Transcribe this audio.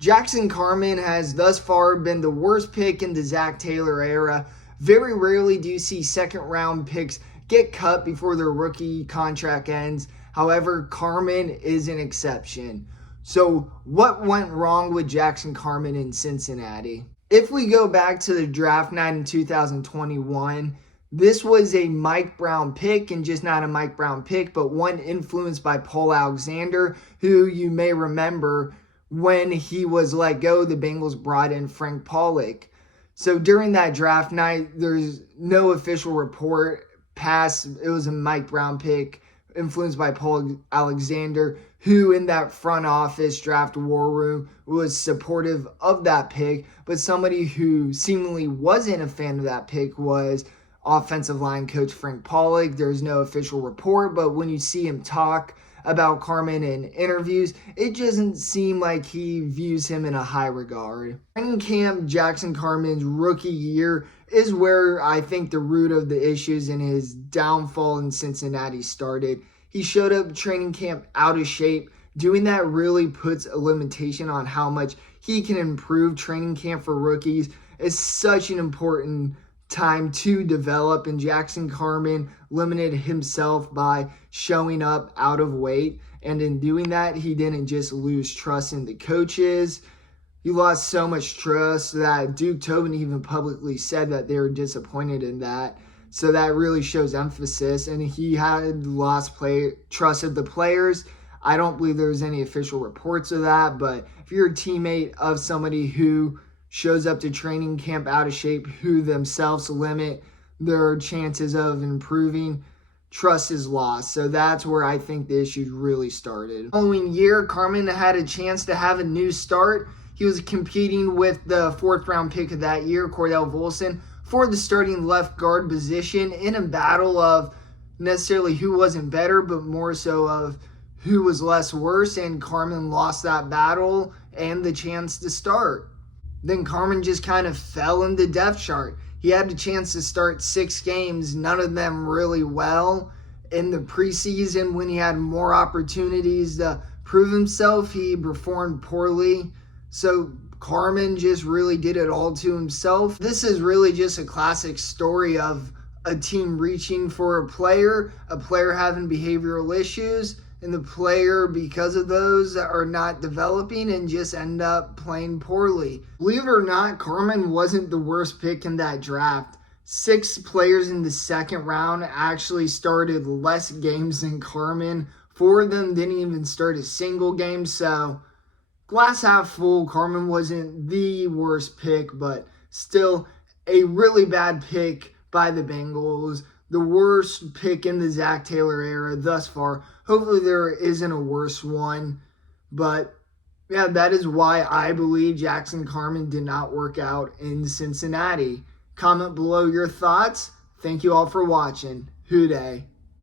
Jackson Carman has thus far been the worst pick in the Zach Taylor era. Very rarely do you see second round picks get cut before their rookie contract ends. However, Carman is an exception. So what went wrong with Jackson Carman in Cincinnati? If we go back to the draft night in 2021, this was a Mike Brown pick, and just not a Mike Brown pick, but one influenced by Paul Alexander, who you may remember when he was let go, the Bengals brought in Frank Pollock. So during that draft night, there's no official report past it was a Mike Brown pick influenced by Paul Alexander, who in that front office draft war room was supportive of that pick. But somebody who seemingly wasn't a fan of that pick was offensive line coach Frank Pollock. There's no official report, but when you see him talk about Carman in interviews, it doesn't seem like he views him in a high regard. Training camp, Jackson Carman's rookie year, is where I think the root of the issues in his downfall in Cincinnati started. He showed up training camp out of shape. Doing that really puts a limitation on how much he can improve. Training camp for rookies is such an important time to develop, and Jackson Carman limited himself by showing up out of weight, and in doing that, he didn't just lose trust in the coaches. He lost so much trust that Duke Tobin even publicly said that they were disappointed in that. So that really shows emphasis, and he had lost trust of the players. I don't believe there was any official reports of that, but if you're a teammate of somebody who shows up to training camp out of shape, who themselves limit their chances of improving, trust is lost. So that's where I think the issues really started. The following year, Carman had a chance to have a new start. He was competing with the fourth round pick of that year, Cordell Volson, for the starting left guard position in a battle of necessarily who wasn't better, but more so of who was less worse, and Carman lost that battle and the chance to start. Then Carman just kind of fell in the depth chart. He had the chance to start 6 games, none of them really well. In the preseason, when he had more opportunities to prove himself, he performed poorly. So Carman just really did it all to himself. This is really just a classic story of a team reaching for a player having behavioral issues, and the player, because of those, are not developing and just end up playing poorly. Believe it or not, Carman wasn't the worst pick in that draft. 6 players in the second round actually started less games than Carman. 4 of them didn't even start a single game, so glass half full, Carman wasn't the worst pick, but still a really bad pick by the Bengals. The worst pick in the Zach Taylor era thus far. Hopefully there isn't a worse one. But yeah, that is why I believe Jackson Carman did not work out in Cincinnati. Comment below your thoughts. Thank you all for watching. Hoo day.